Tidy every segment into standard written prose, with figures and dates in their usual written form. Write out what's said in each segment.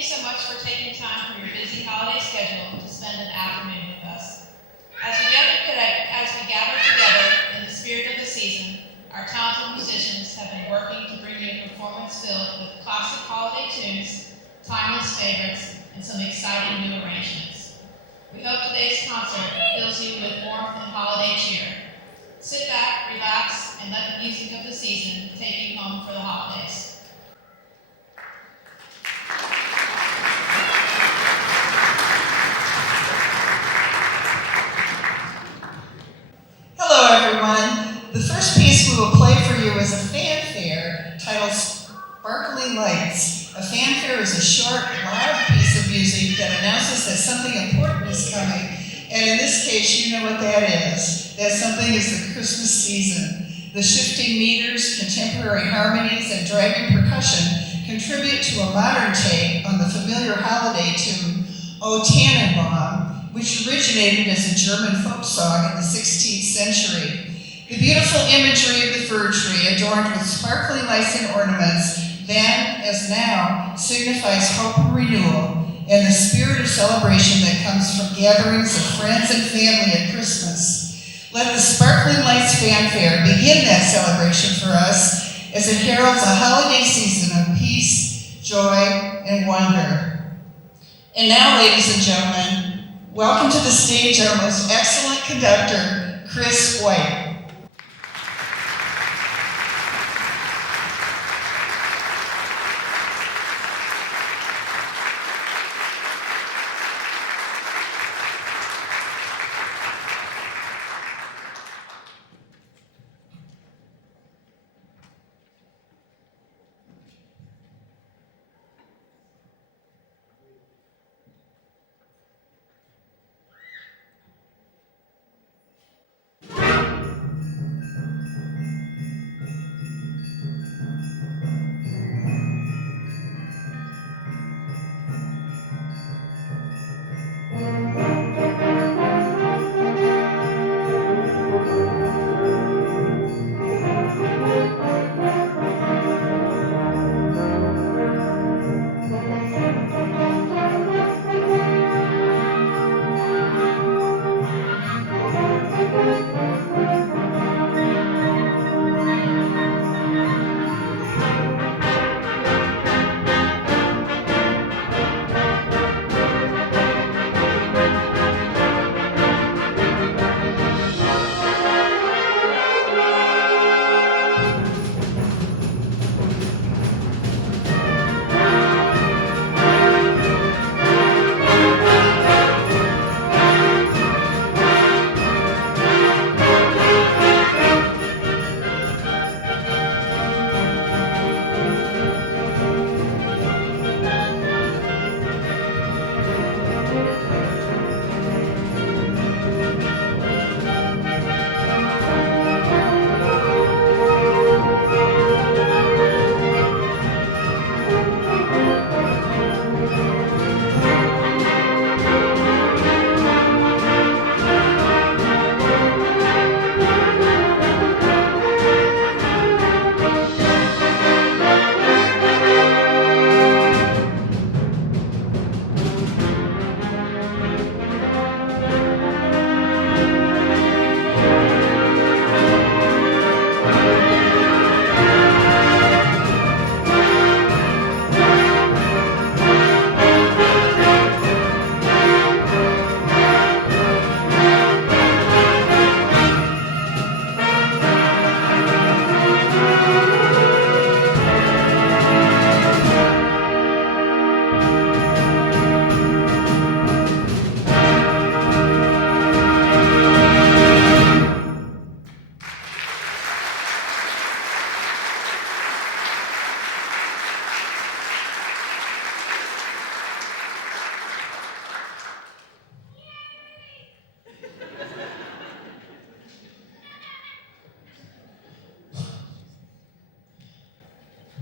you so much for taking time from your busy holiday schedule to spend an afternoon with us. As we gather together in the spirit of the season, our talented musicians have been working to bring you a performance filled with classic holiday tunes, timeless favorites, and some exciting new arrangements. We hope today's concert fills you with warmth and holiday cheer. Sit back, relax, and let the music of the season take you home for the holidays. Hello everyone. The first piece we will play for you is a fanfare titled Sparkling Lights. A fanfare is a short, loud piece of music that announces that something important is coming, and in this case you know what that is. That something is the Christmas season. The shifting meters, contemporary harmonies, and driving percussion contribute to a modern take on the familiar holiday tune O Tannenbaum, which originated as a German folk song in the 16th century. The beautiful imagery of the fir tree, adorned with sparkling lights and ornaments, then, as now, signifies hope and renewal, and the spirit of celebration that comes from gatherings of friends and family at Christmas. Let the Sparkling Lights fanfare begin that celebration for us as it heralds a holiday season of peace, joy, and wonder. And now, ladies and gentlemen, welcome to the stage our most excellent conductor, Chris White.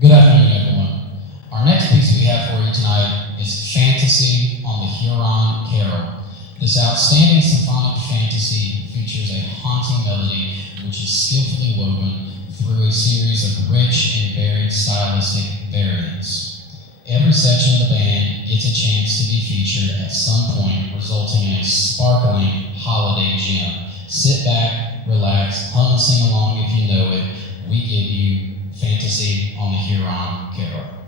Good afternoon, everyone. Our next piece we have for you tonight is Fantasy on the Huron Carol. This outstanding symphonic fantasy features a haunting melody which is skillfully woven through a series of rich and varied stylistic variants. Every section of the band gets a chance to be featured at some point, resulting in a sparkling holiday gem. Sit back, relax, hum and sing along if you know it. We give you Fantasy on the Huron Carol.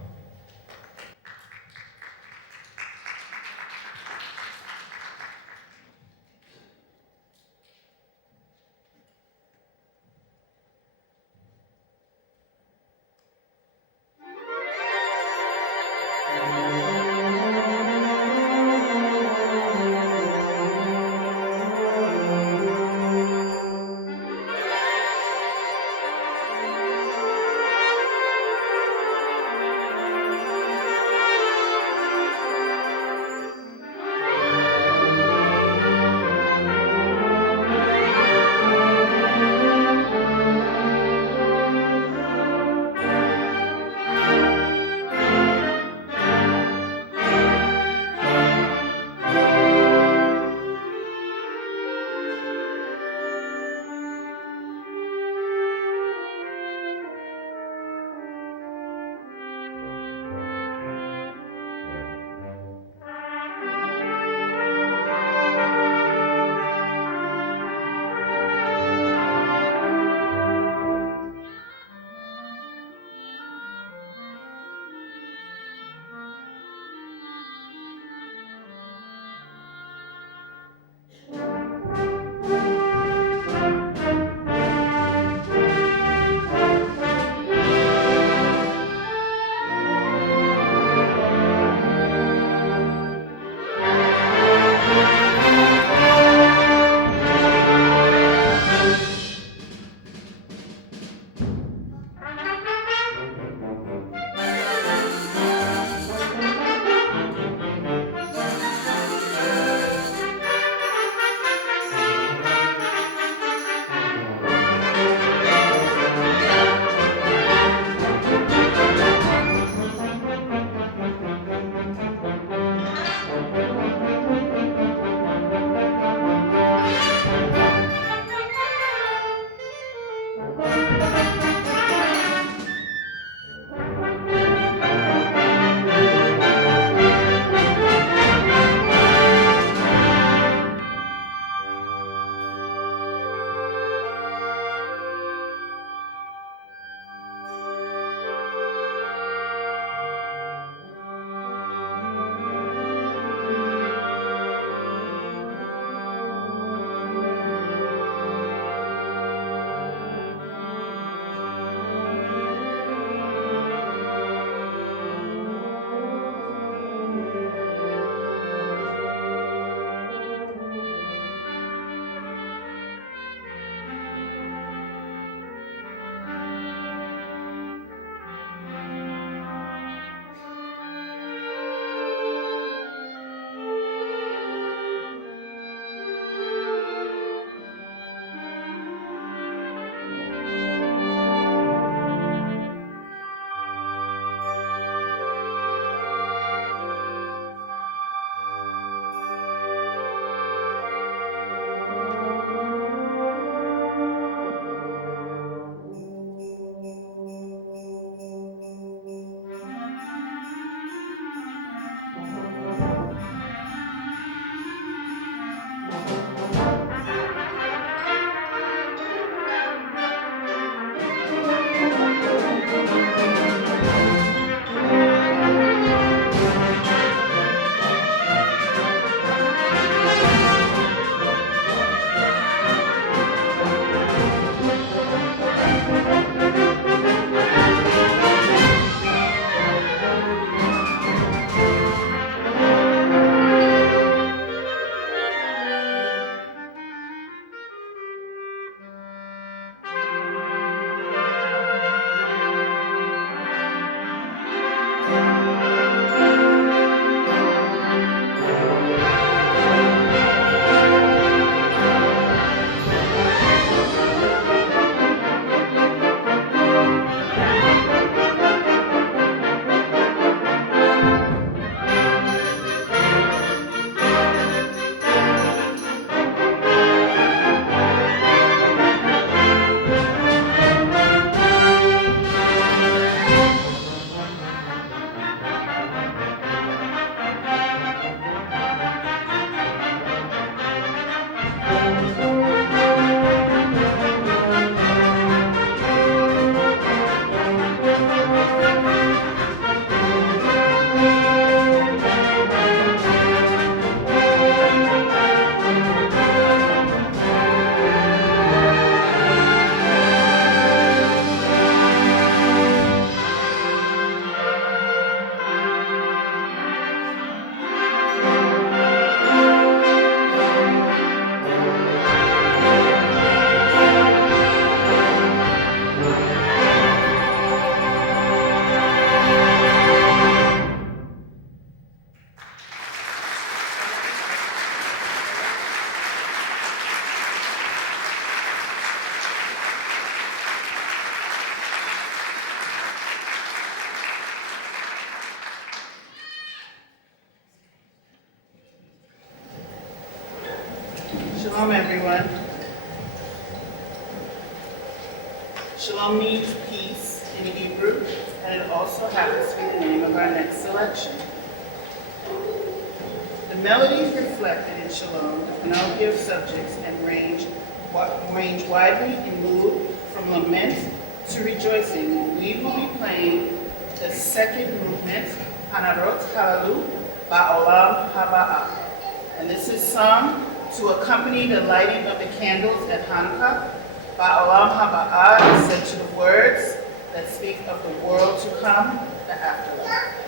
Shalom, everyone. Shalom means peace in Hebrew, and it also happens to be the name of our next selection. The melodies reflected in Shalom, the panoply of subjects, and range widely in mood from lament to rejoicing. We will be playing the second movement, Hanarot Halalu Ba'olam Haba'ah. And this is sung to accompany the lighting of the candles at Hanukkah. Ba'olam Haba'ah is said to the words that speak of the world to come, the afterlife.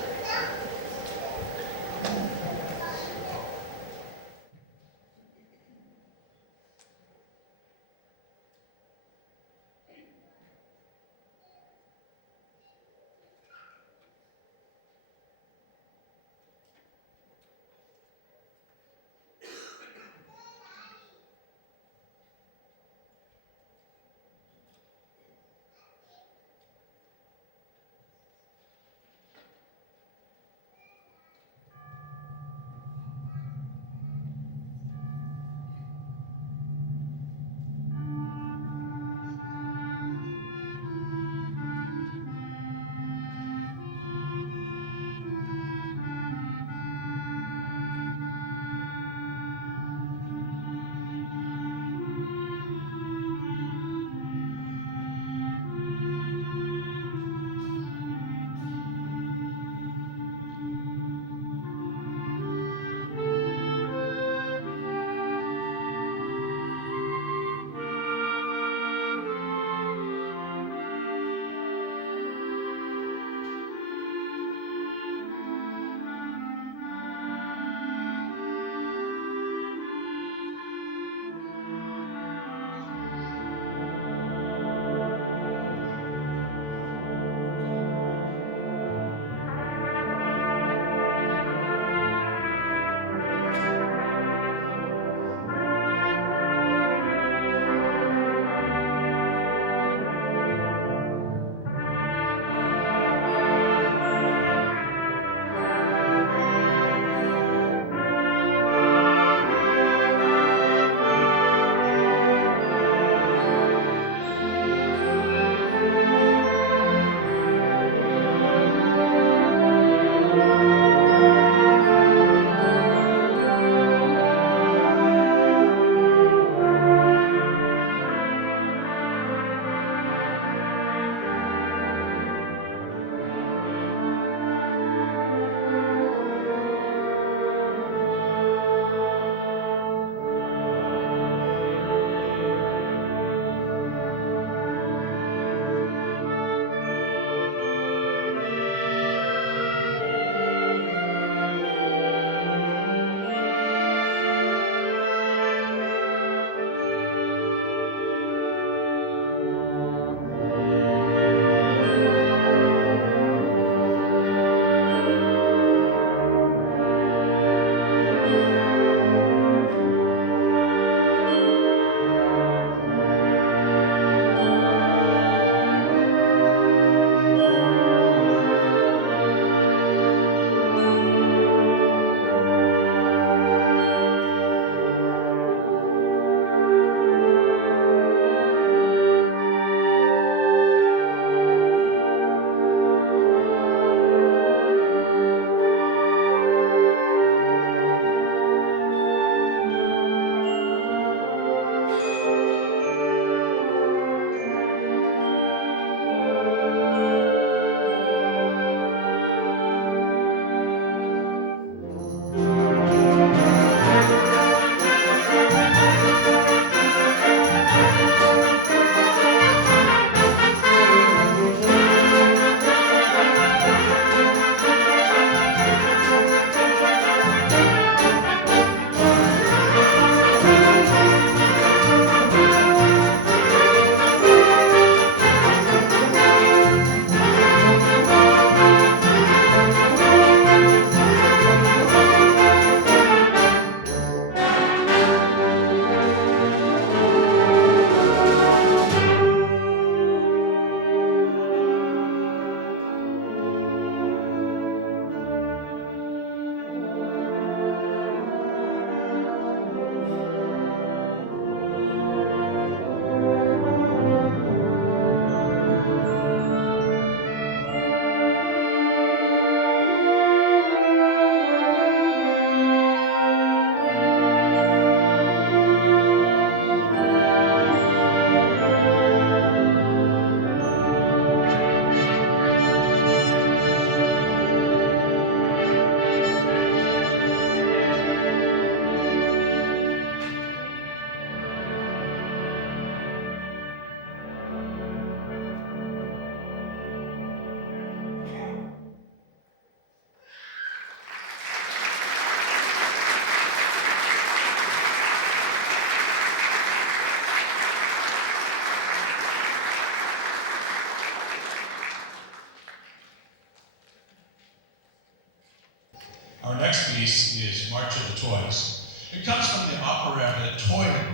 Our next piece is March of the Toys. It comes from the operetta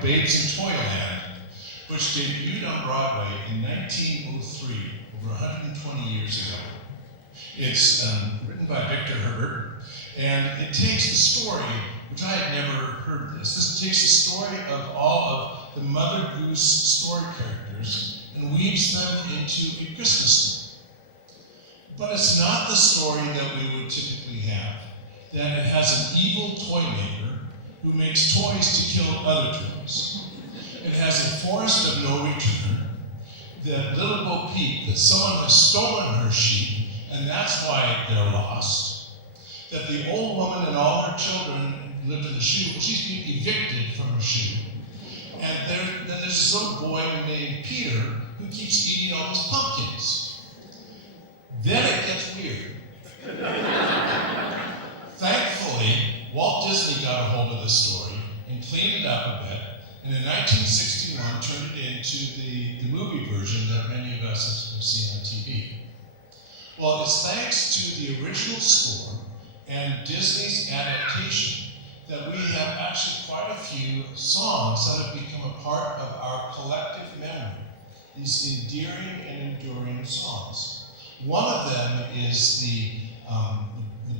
Babes in Toyland, which debuted on Broadway in 1903, over 120 years ago. It's written by Victor Herbert, and it takes the story, which I had never heard this. This takes the story of all of the Mother Goose story characters and weaves them into a Christmas story. But it's not the story that we would typically have, that it has an evil toy maker who makes toys to kill other toys. It has a forest of no return, that little Bo Peep, that someone has stolen her sheep, and that's why they're lost. That the old woman and all her children lived in the shoe, well, she's being evicted from her shoe. And then there's this little boy named Peter who keeps eating all these pumpkins. Then it gets weird. Thankfully, Walt Disney got a hold of this story and cleaned it up a bit, and in 1961 turned it into the movie version that many of us have seen on TV. Well, it's thanks to the original score and Disney's adaptation that we have actually quite a few songs that have become a part of our collective memory, these endearing and enduring songs. One of them is the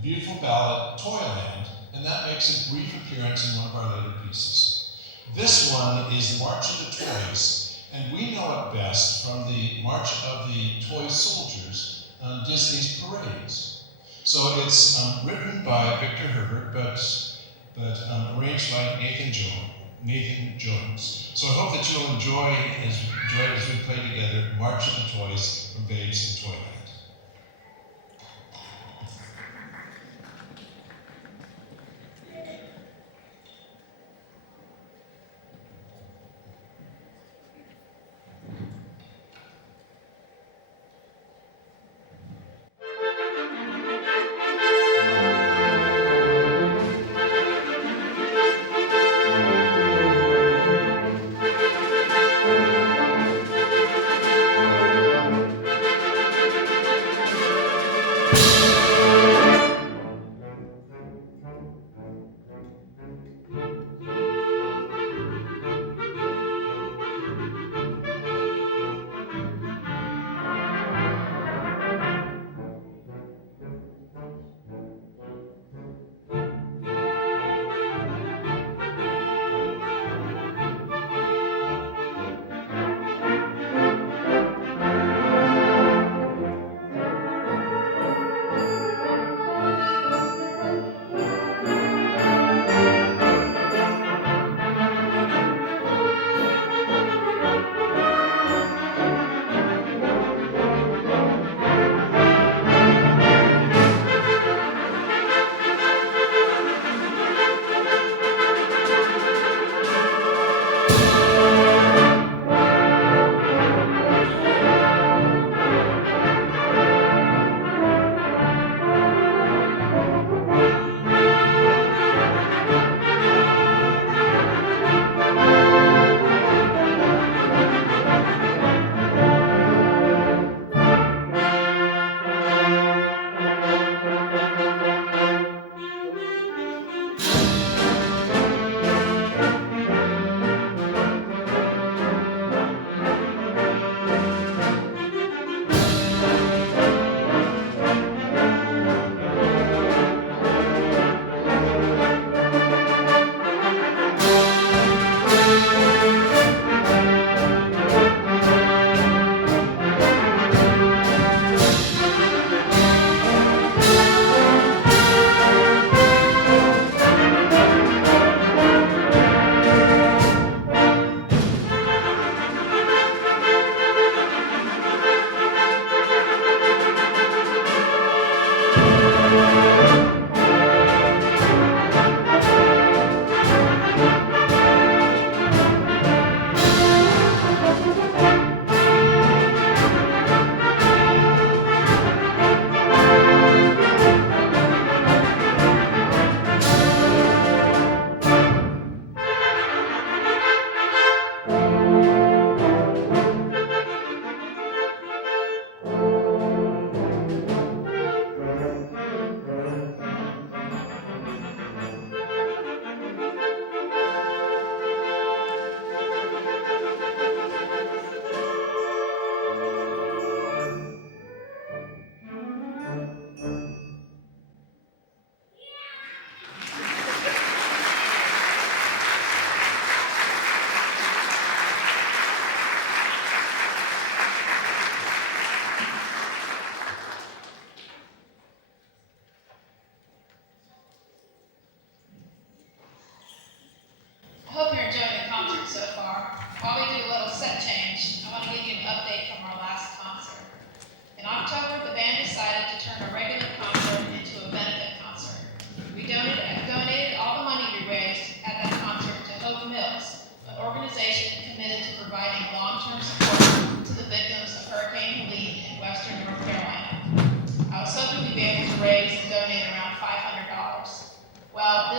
beautiful ballad Toyland, and that makes a brief appearance in one of our later pieces. This one is March of the Toys, and we know it best from the March of the Toy Soldiers on Disney's parades. So it's written by Victor Herbert, but arranged by Nathan Jones. So I hope that you'll enjoy it as we play together March of the Toys from Babes in Toyland.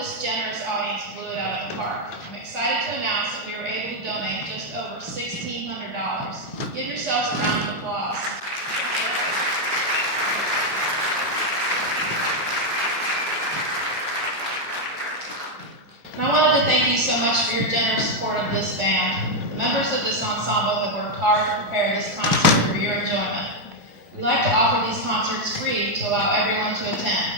this generous audience blew it out of the park. I'm excited to announce that we were able to donate just over $1,600. Give yourselves a round of applause. And I wanted to thank you so much for your generous support of this band. The members of this ensemble have worked hard to prepare this concert for your enjoyment. We like to offer these concerts free to allow everyone to attend.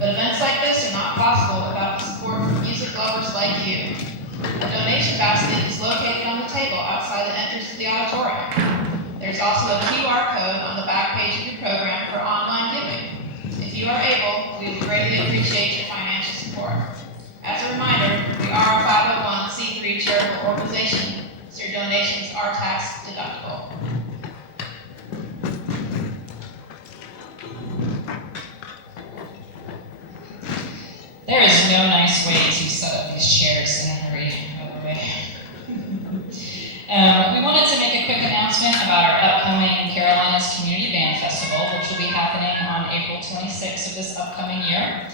But events like this are not possible without the support from music lovers like you. A donation basket is located on the table outside the entrance to the auditorium. There's also a QR code on the back page of your program for online giving. If you are able, we would greatly appreciate your financial support. As a reminder, we are a 501c3 charitable organization, so your donations are tax deductible. There is no nice way to set up these chairs in a hurry, by the way. We wanted to make a quick announcement about our upcoming Carolinas Community Band Festival, which will be happening on April 26th of this upcoming year.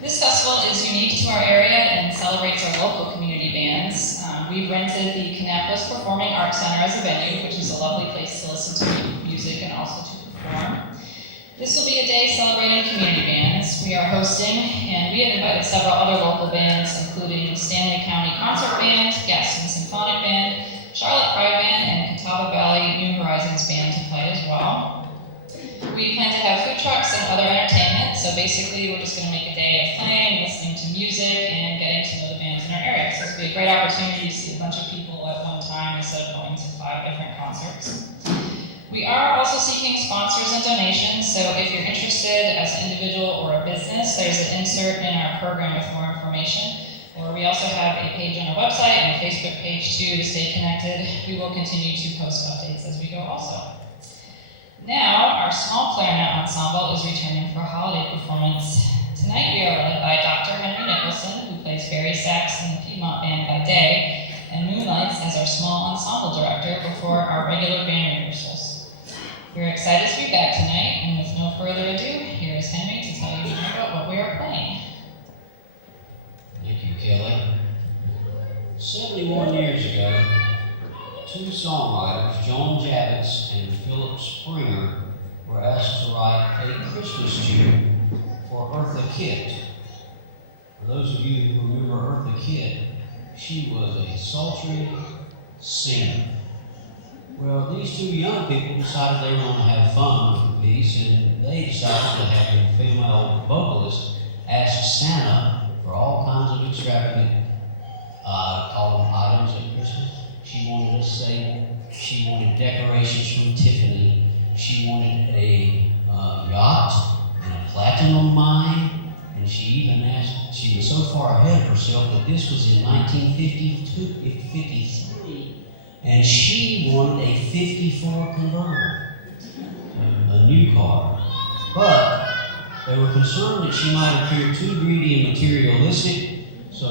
This festival is unique to our area and celebrates our local community bands. We've rented the Kannapolis Performing Arts Center as a venue, which is a lovely place to listen to music and also to perform. This will be a day celebrating community bands. We are hosting, and we have invited several other local bands, including Stanley County Concert Band, Gaston Symphonic Band, Charlotte Pride Band, and Catawba Valley New Horizons Band to play as well. We plan to have food trucks and other entertainment, so basically we're just going to make a day of playing, listening to music, and getting to know the bands in our area. So this will be a great opportunity to see a bunch of people at one time instead of going to 5 different concerts. We are also seeking sponsors and donations, so if you're interested as an individual or a business, there's an insert in our program with more information. Or we also have a page on our website and a Facebook page too to stay connected. We will continue to post updates as we go also. Now, our small clarinet ensemble is returning for a holiday performance. Tonight we are led by Dr. Henry Nicholson, who plays Barry sax in the Piedmont Band by day, and moonlights as our small ensemble director before our regular band rehearsals. We're excited to be back tonight, and with no further ado, here is Henry to tell you more about what we are playing. Thank you, Kelly. 71 years ago, 2 songwriters, Joan Javits and Philip Springer, were asked to write a Christmas tune for Eartha Kitt. For those of you who remember Eartha Kitt, she was a sultry singer. Well, these 2 young people decided they were going to have fun with the piece, and they decided to have the female vocalist ask Santa for all kinds of extravagant call them items at Christmas. She wanted a sable, she wanted decorations from Tiffany, she wanted a yacht and a platinum mine, and she even asked, she was so far ahead of herself that this was in 1953, and she wanted a 54 convertible, a new car. But they were concerned that she might appear too greedy and materialistic, so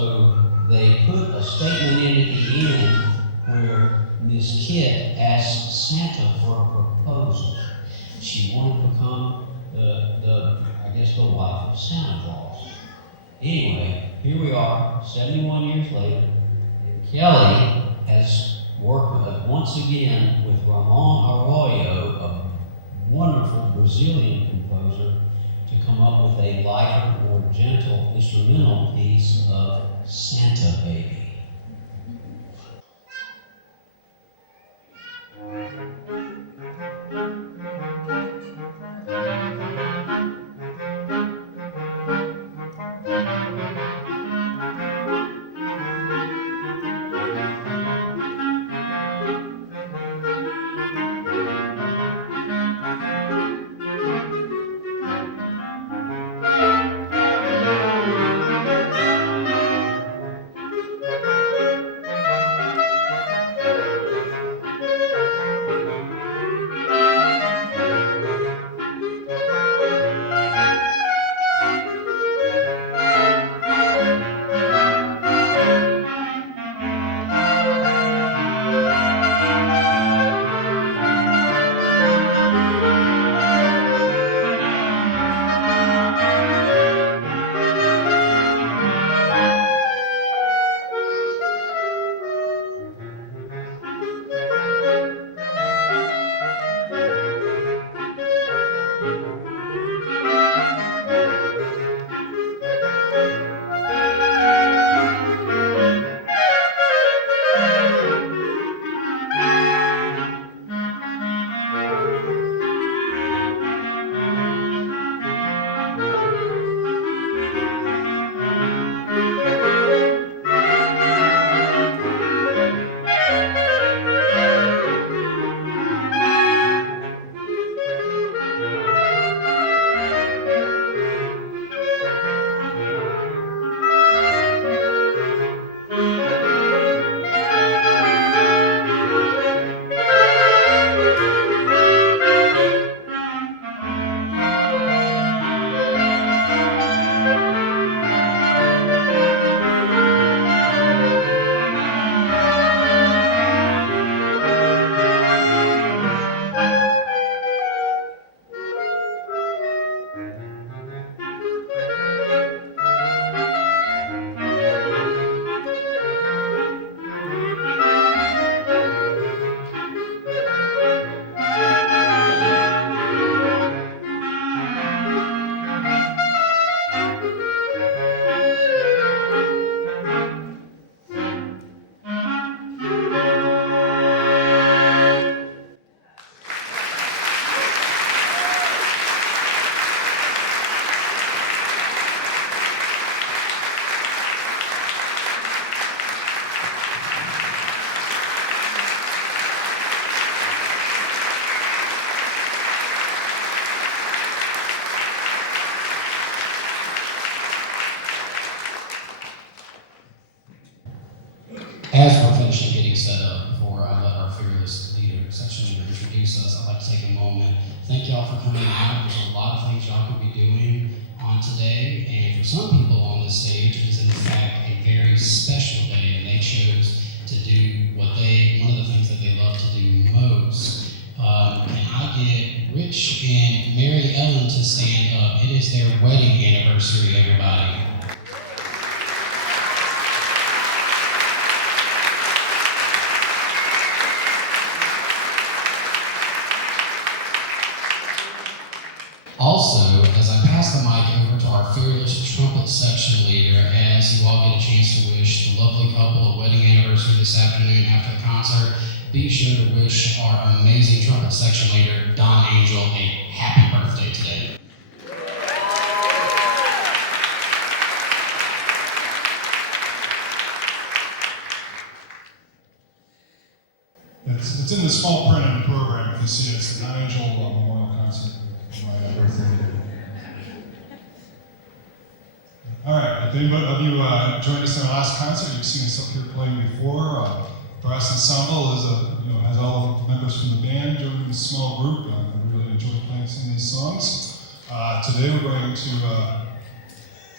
they put a statement in at the end where Miss Kitt asked Santa for a proposal. She wanted to become the wife of Santa Claus. Anyway, here we are, 71 years later, and Kelly has worked once again with Ramon Arroyo, a wonderful Brazilian composer, to come up with a lighter, more gentle instrumental piece of Santa Baby. As we're finishing getting set up, before I let our fearless leader, section leader, introduce us, I'd like to take a moment. Thank y'all for coming out. There's a lot of things y'all could be doing on today, and for some people on this stage, it is in fact a very special day, and they chose to do one of the things that they love to do most. Can I get Rich and Mary Ellen to stand up? It is their wedding anniversary, everybody. Also, as I pass the mic over to our fearless trumpet section leader, as you all get a chance to wish the lovely couple a wedding anniversary this afternoon after the concert, be sure to wish our amazing trumpet section leader, Don Angel, a happy birthday today. It's in the small print in the program. If you see it, it's the Don Angel Memorial Concert. My birthday. All right, if anybody of you joined us in the last concert, you've seen us up here playing before. Brass ensemble has all the members from the band joining the small group. I really enjoy playing some of these songs. Today we're going to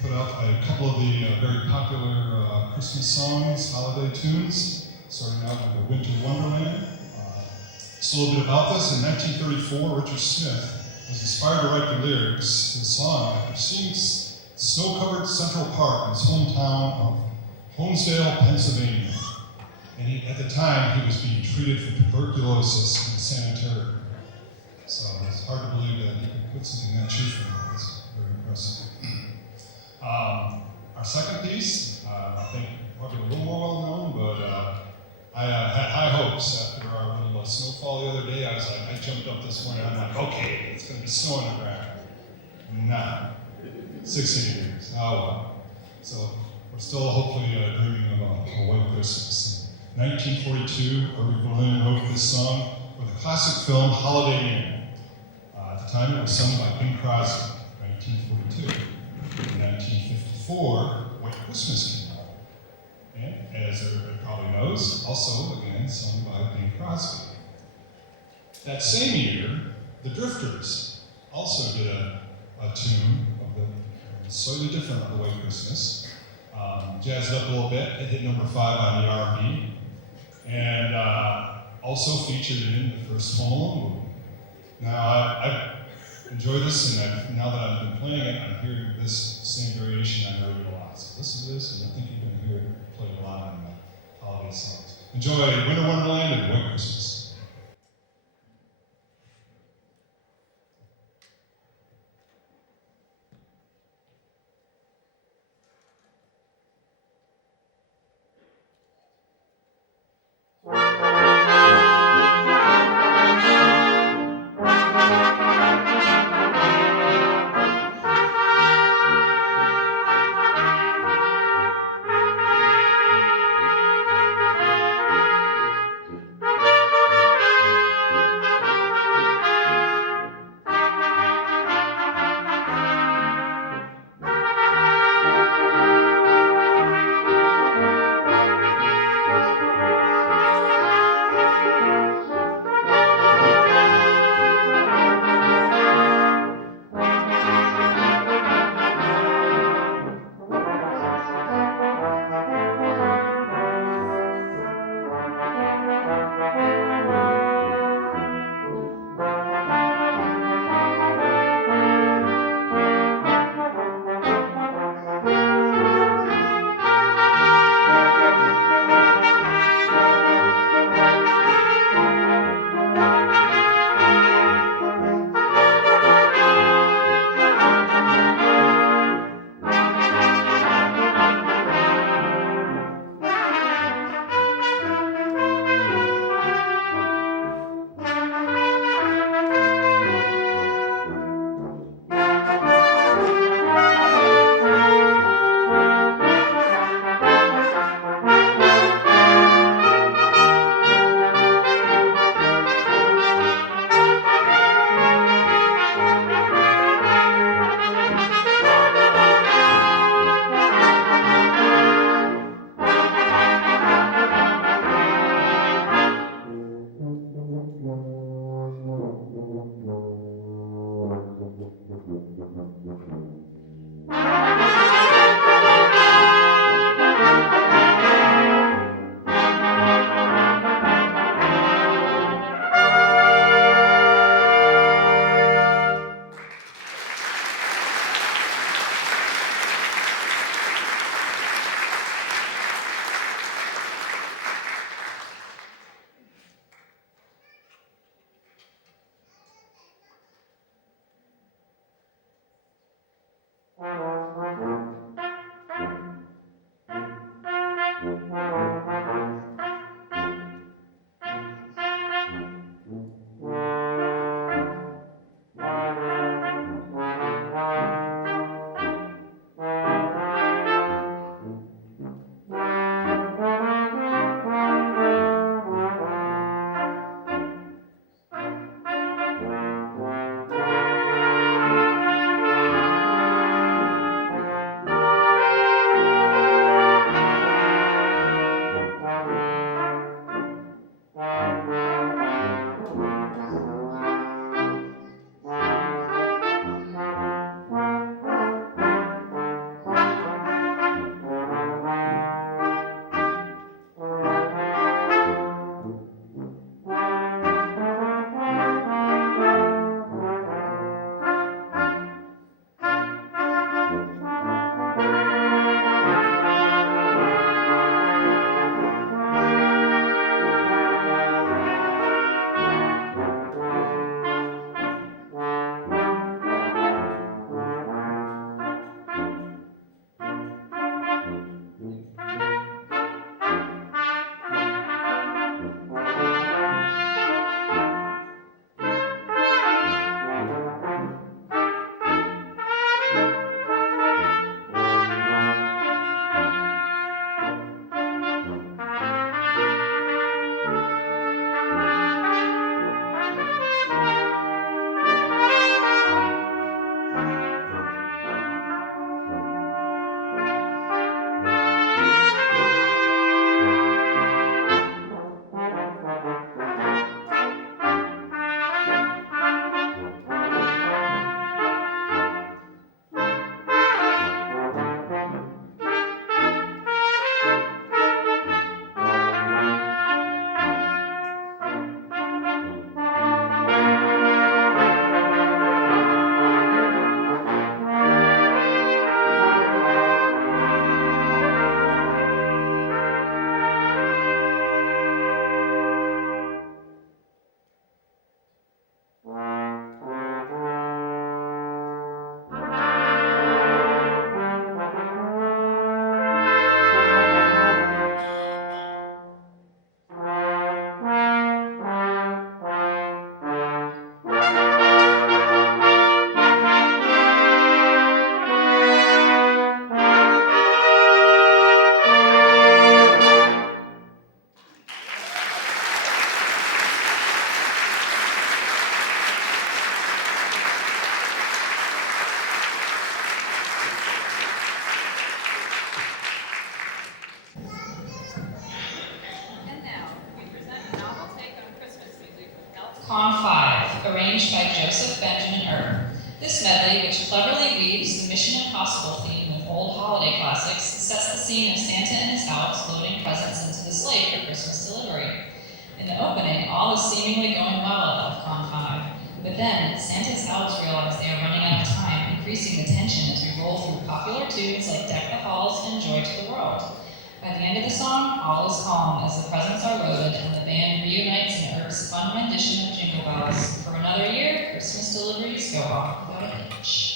put out a couple of the very popular Christmas songs, holiday tunes, starting out with the Winter Wonderland. Just a little bit about this. In 1934, Richard Smith was inspired to write the lyrics to the song after seeing snow-covered Central Park in his hometown of Honesdale, Pennsylvania. And at the time, he was being treated for tuberculosis in a sanitarium. So it's hard to believe that he could put something that cheerful. It's very impressive. Our second piece, I think probably a little more well known, but I had high hopes after our little snowfall the other day. I jumped up this morning, I'm like, okay, it's gonna be snow on the ground. Nah, 16 years, oh well. So we're still hopefully dreaming of a white Christmas. In 1942, Irving Berlin wrote this song for the classic film Holiday Inn. At the time, it was sung by Bing Crosby, 1942. In 1954, White Christmas came out. And as everybody probably knows, also, again, sung by Bing Crosby. That same year, the Drifters also did a tune of the slightly different of the White Christmas. Jazzed up a little bit, it hit number 5 on the R&B. And also featured in the first Home Alone movie. Now, I enjoy this, and now that I've been playing it, I'm hearing this same variation on the radio a lot. So listen to this, and I think you're going to hear it played a lot in the holiday songs. Enjoy Winter Wonderland and White Christmas. Con 5, arranged by Joseph Benjamin Erb. This medley, which cleverly weaves the Mission Impossible theme with old holiday classics, sets the scene of Santa and his elves loading presents into the sleigh for Christmas delivery. In the opening, all is seemingly going well of Con 5, but then Santa's elves realize they are running out of time, increasing the tension as we roll through popular tunes like Deck the Halls and Joy to the World. By the end of the song, all is calm as the presents are loaded and the band reunites in Erb's fun rendition of Jingle Bells. For another year, Christmas deliveries go off without a hitch.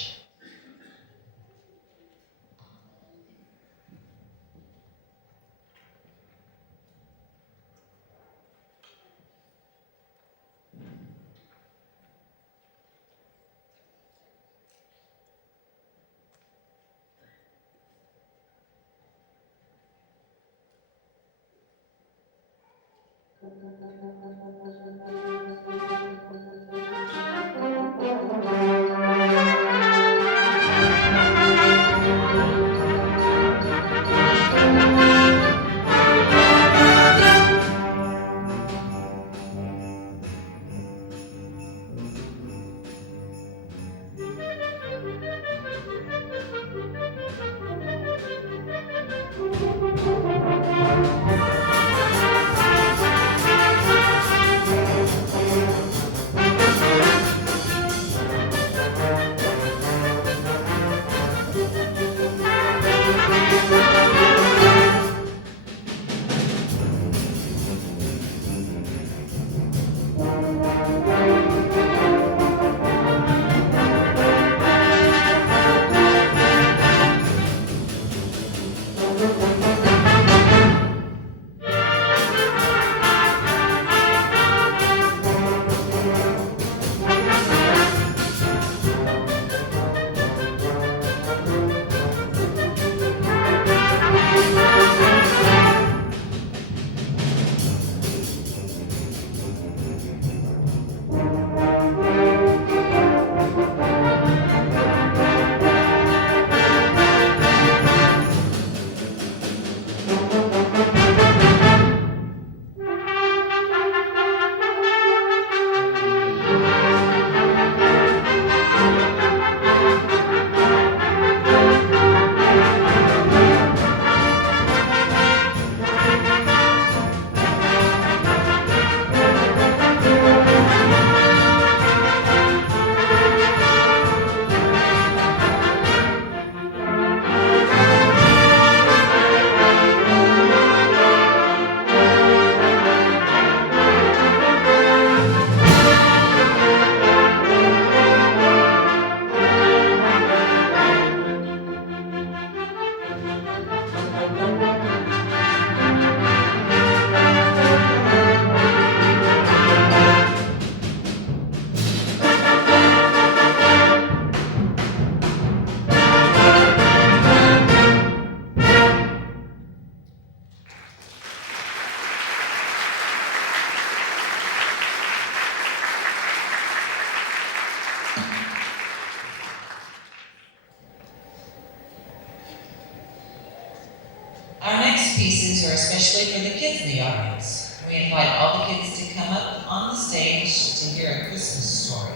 Our next pieces are especially for the kids in the audience. We invite all the kids to come up on the stage to hear a Christmas story.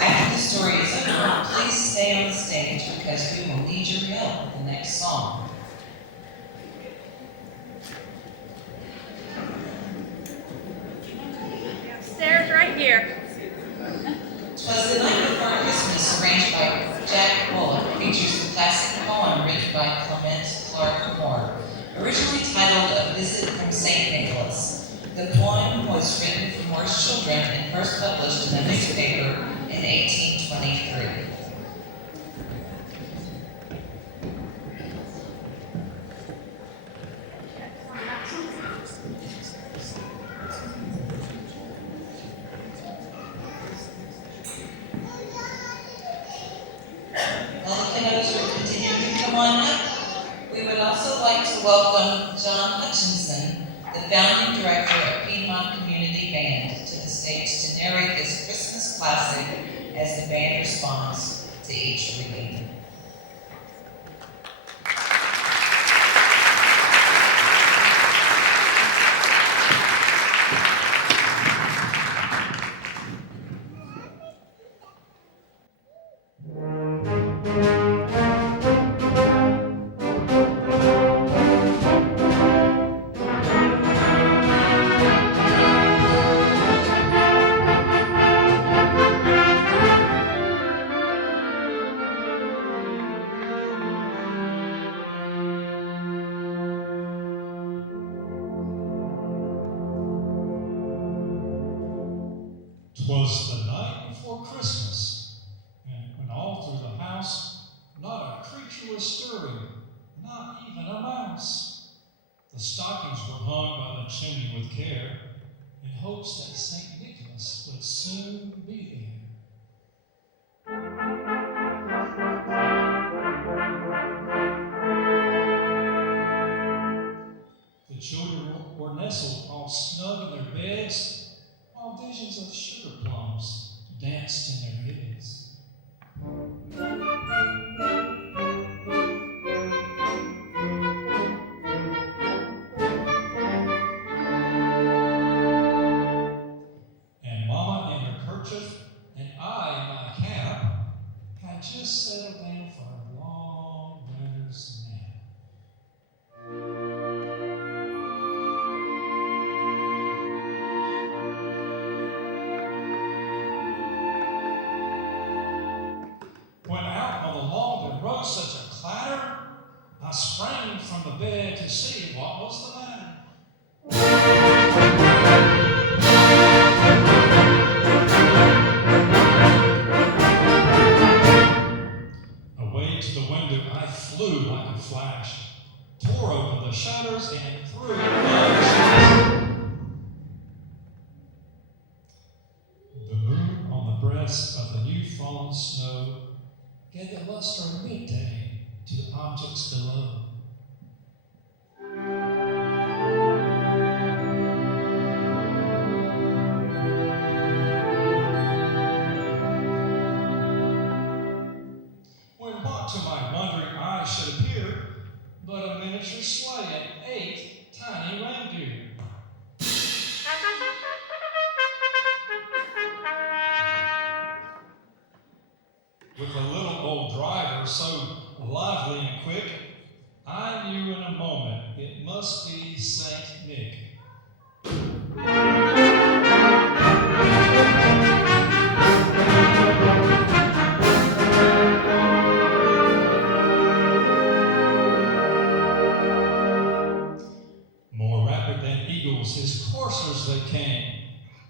After the story is over, please stay on the stage because we will need your help with the next song. Stairs right here. 'Twas the Night Before Christmas, arranged by Jack Bullock, features a classic poem written by Clement Clark Moore, originally titled A Visit from St. Nicholas. The poem was written for Moore's children and first published in a newspaper in 1823. While the kiddos are continuing to come on up, we would also like to welcome John Hutchinson, the founding director of Piedmont Community Band, to the stage to narrate this Christmas classic as the band responds to each reading. The stockings were hung by the chimney with care in hopes that St. Nicholas would soon be there. The children were nestled all snug in their beds, while visions of sugar plums danced in their heads. And Mama in her kerchief, and I in my cap, had just settled down for a long winter's nap. When out on the lawn there rose such a clatter, I sprang from the bed to see what was the matter. Away to the window I flew like a flash, tore open the shutters and threw the moon on the breast of the new fallen snow gave the luster of midday to the objects below. When what to my wondering eyes should appear but a miniature sleigh and 8 tiny reindeer. With a little old driver so lively and quick, I knew in a moment it must be Saint Nick. More rapid than eagles, his coursers they came,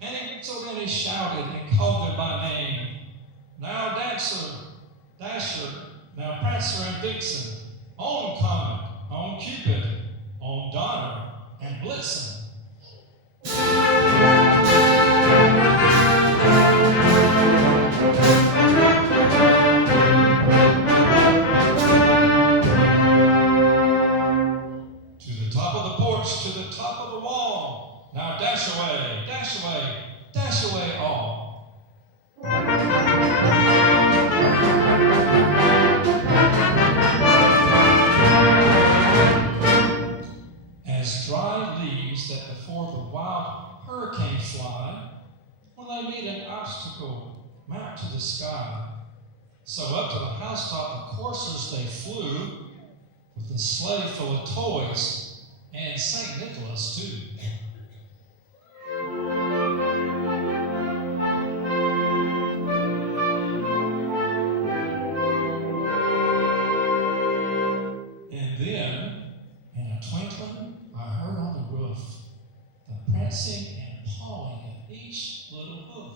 and so then he shouted and called them by name. Now Dancer, Dasher, now Prancer and Vixen, on Comet, on Cupid, on Donner and Blitzen. To the top of the porch, to the top of the wall, now dash away, dash away, dash away all. As dry leaves that before the wild hurricane fly, when they meet an obstacle, mount to the sky. So up to the housetop the coursers they flew, with the sleigh full of toys, and St. Nicholas too. And then, in a twinkling, I heard on the roof the prancing and pawing of each little hoof.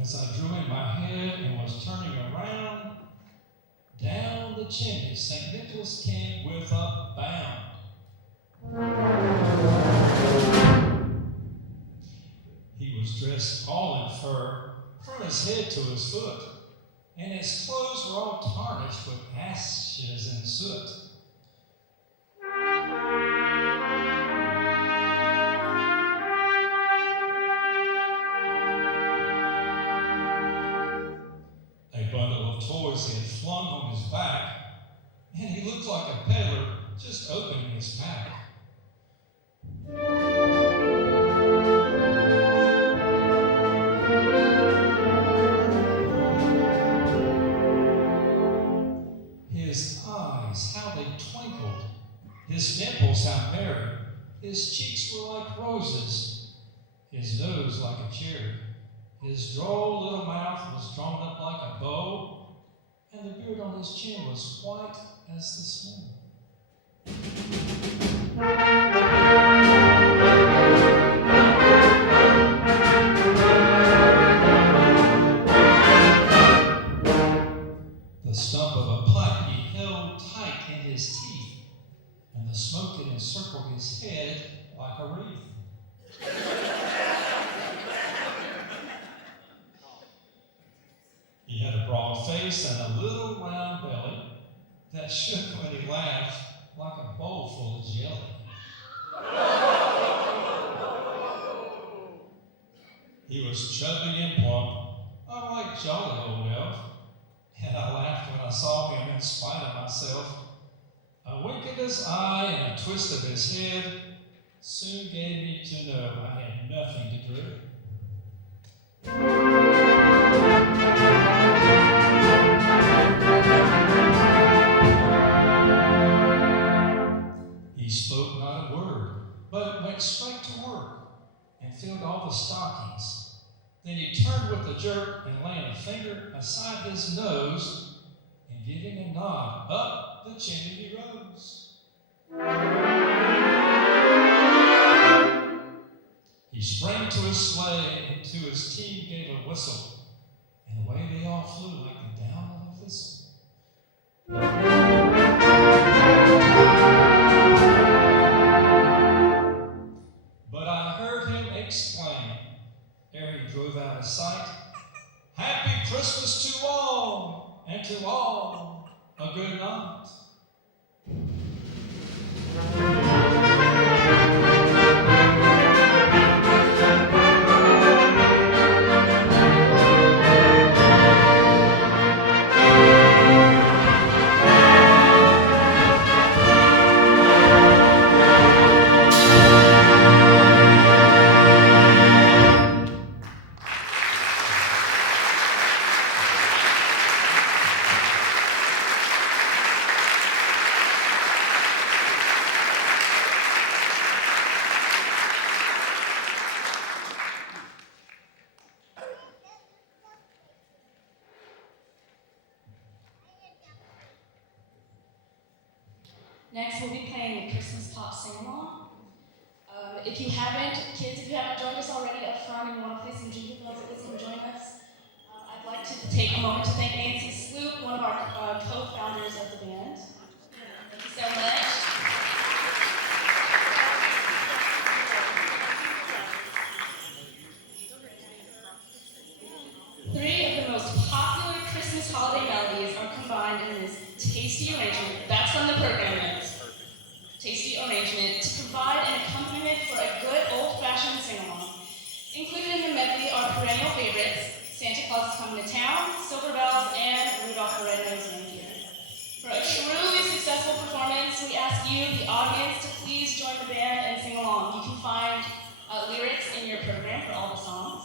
As I drew in my head and was turning around, down the chimney St. Nicholas came with a bound. He was dressed all in fur, from his head to his foot, and his clothes were all tarnished with ashes and soot. A bundle of toys he had flung on his back, and he looked like a peddler just opening his pack. His eyes, how they twinkled, his dimples, how merry, his cheeks were like roses, his nose like a cherry, his droll little mouth was drawn up like a bow, and the beard on his chin was white as the snow. doll face and a little round belly that shook when he laughed like a bowl full of jelly. He was chubby and plump, a right jolly old elf, and I laughed when I saw him in spite of myself. A wink of his eye and a twist of his head soon gave me to know I had nothing to dread. He spoke not a word, but went straight to work and filled all the stockings. Then he turned with a jerk and laying a finger aside his nose and giving a nod up the chimney he rose. He sprang to his sleigh and to his team gave a whistle, and away they all flew like the down of a thistle. But I heard him exclaim, ere he drove out of sight, "Happy Christmas to all, and to all a good night." Next, we'll be playing the Christmas Pop Sing-Along. If you haven't, kids, if you haven't joined us already up front and you want to play some Jingle Bells, please come join us. I'd like to take a moment to thank Nancy Sloop, one of our co-founders of the band. Thank you so much. Three of the most popular Christmas holiday melodies are combined in this tasty arrangement. That's from the program notes. Tasty arrangement to provide an accompaniment for a good old-fashioned sing-along. Included in the medley are perennial favorites, Santa Claus is Coming to Town, Silver Bells, and Rudolph the Red-Nosed Reindeer. For a truly successful performance, we ask you, the audience, to please join the band and sing along. You can find lyrics in your program for all the songs.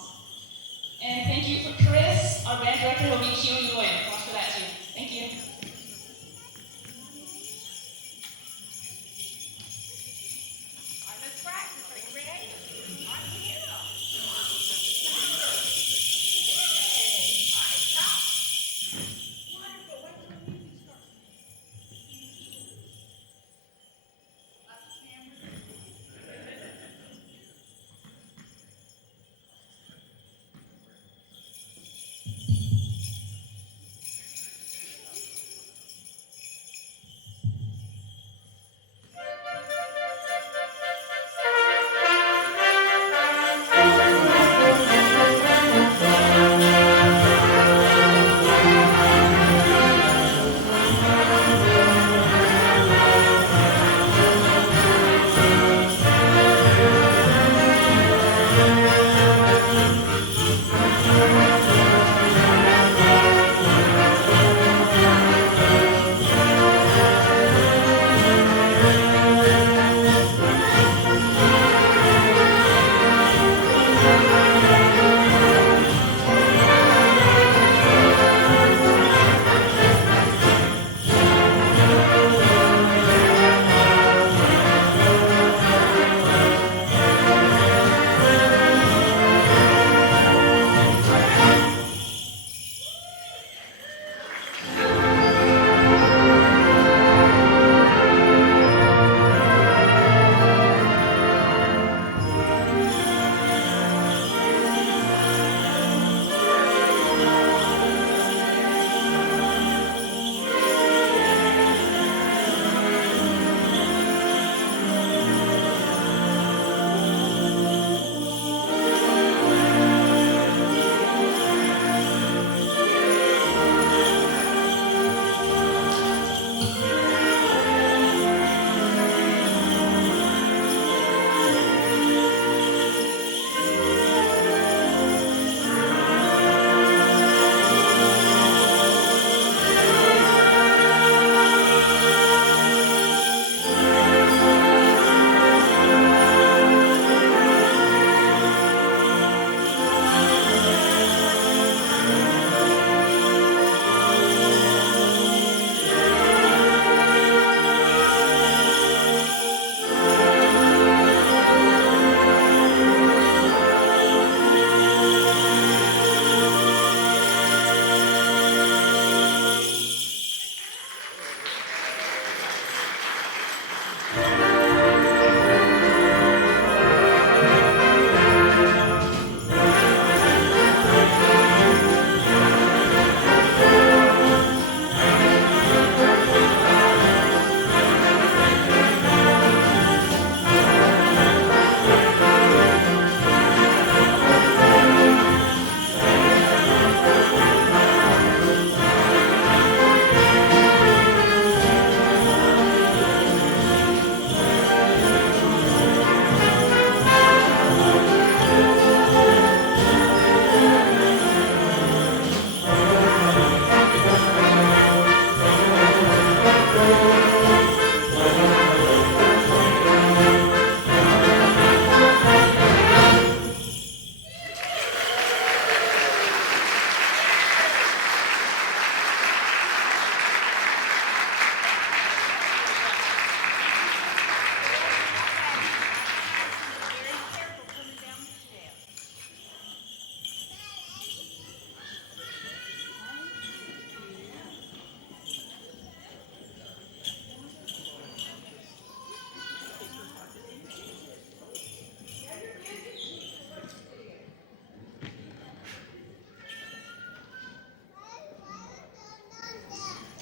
And thank you for Chris, our band director, who will be cueing you in. Watch for that too. Thank you.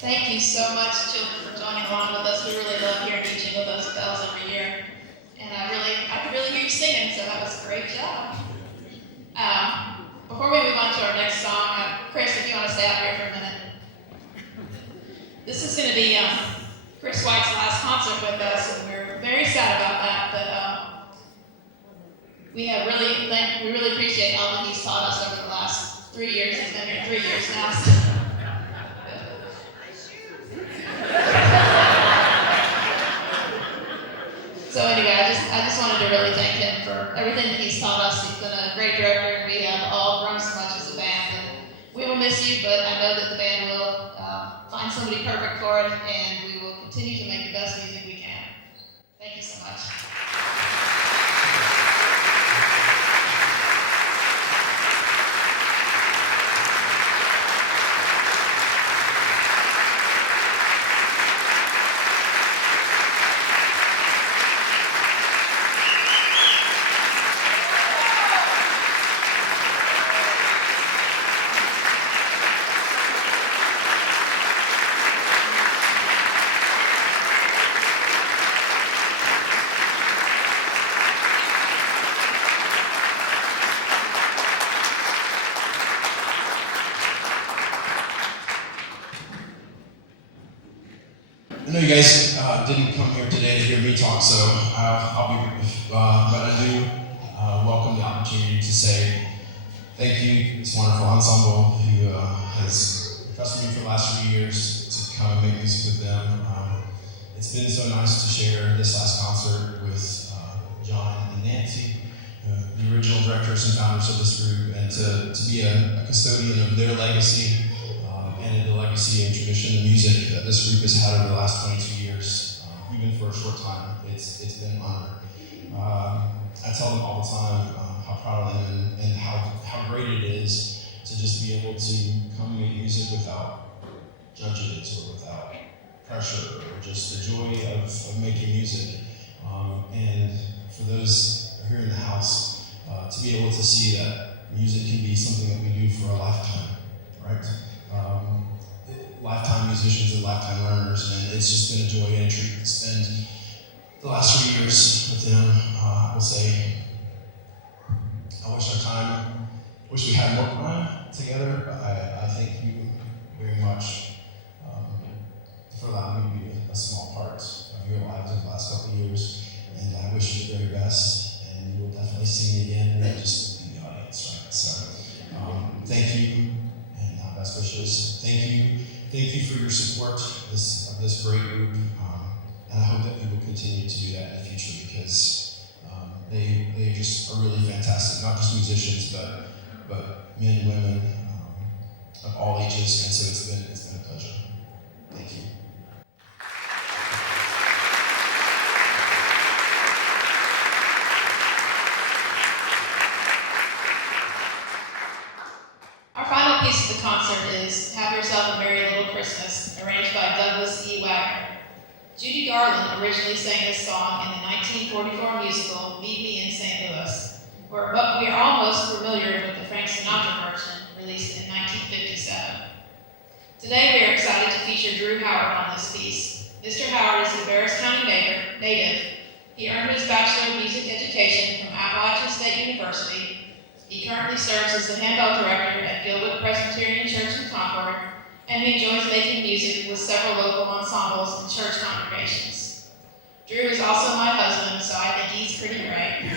Thank you so much, children, for joining along with us. We really love hearing you jingle those bells every year. And I could really hear you singing, so that was a great job. Before we move on to our next song, Chris, if you want to stay out here for a minute. This is going to be Chris White's last concert with us, and we're very sad about that, but we really appreciate all that he's taught us over the last 3 years. He's been here 3 years now. So anyway, I just wanted to really thank him for everything that he's taught us. He's been a great director, and we have all grown so much as a band. And we will miss you, but I know that the band will find somebody perfect for it, and we will continue to make the best music we can. Thank you so much. I know you guys didn't come here today to hear me talk, so I'll be brief. But I do welcome the opportunity to say thank you to this wonderful ensemble who has trusted me for the last 3 years to come and make music with them. It's been so nice to share this last concert with John and Nancy, the original directors and founders of this group, and to be a custodian of their legacy. And the legacy and tradition of music that this group has had over the last 22 years, even for a short time. It's been an honor. I tell them all the time how proud I am and how great it is to just be able to come and make music without judgment or without pressure, or just the joy of making music. And for those here in the house, to be able to see that music can be something that we do for a lifetime, right? Lifetime musicians and lifetime learners, and it's just been a joy and a treat to spend the last 3 years with them. I will say, I wish we had more time together, but I thank you very much for allowing me to be a small part of your lives in the last couple of years, and I wish you the very best, and you will definitely see me again, not just in the audience, right? So, thank you, and best wishes. Thank you for your support of this great group, and I hope that we will continue to do that in the future, because they just are really fantastic, not just musicians, but men and women of all ages, and so it's been a pleasure. Thank you. Our final piece of the concert is Have Yourself a Merry Little Christmas, arranged by Douglas E. Wagner. Judy Garland originally sang this song in the 1944 musical Meet Me in St. Louis, but we are all most familiar with the Frank Sinatra version released in 1957. Today we are excited to feature Drew Howard on this piece. Mr. Howard is a Barris County native. He earned his Bachelor of Music Education from Appalachian State University. He currently serves as the handbell director at Gilbert Presbyterian Church in Concord, and he enjoys making music with several local ensembles and church congregations. Drew is also my husband, so I think he's pretty great.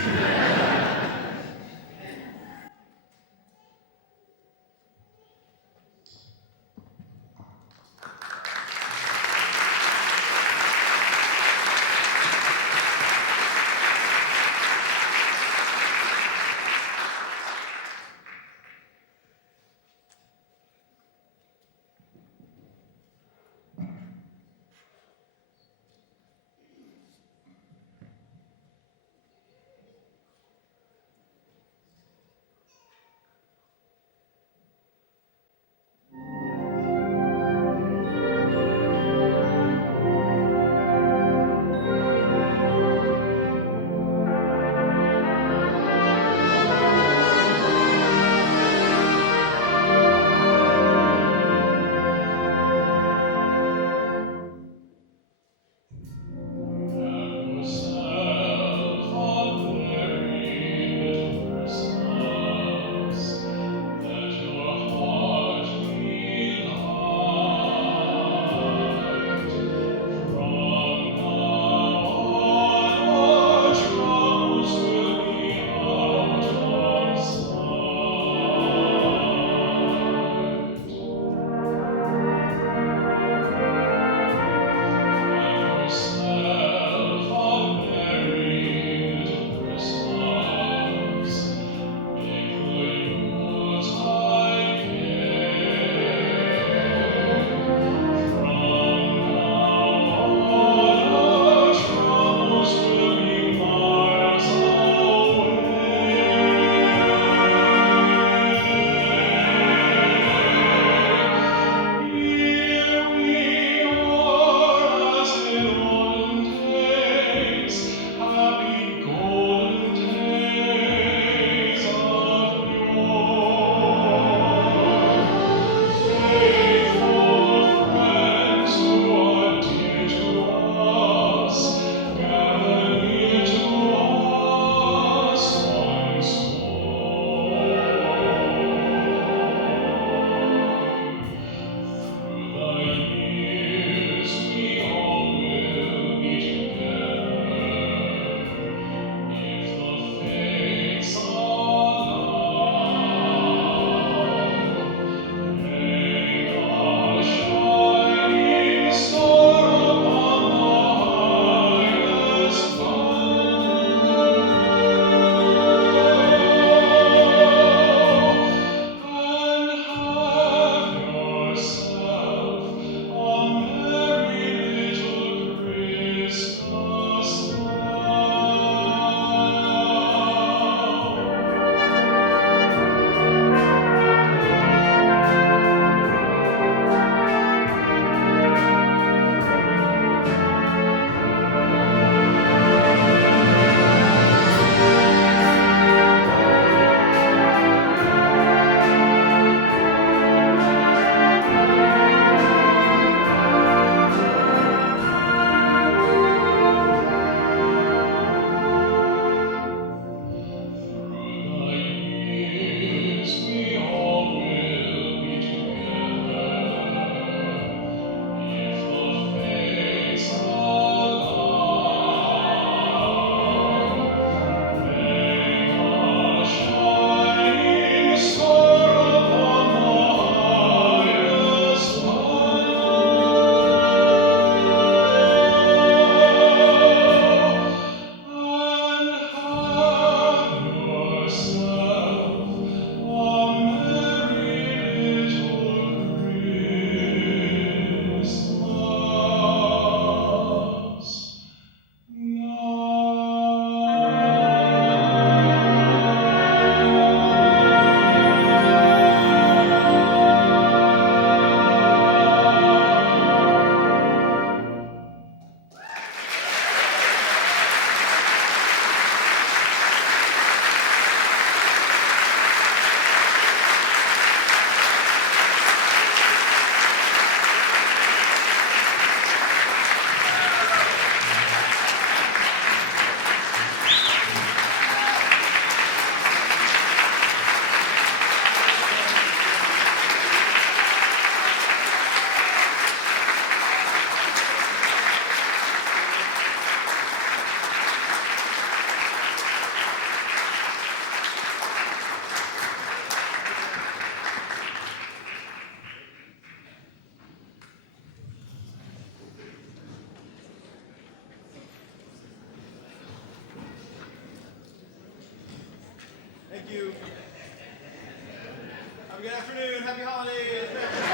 Thank you. Have a good afternoon. Happy holidays.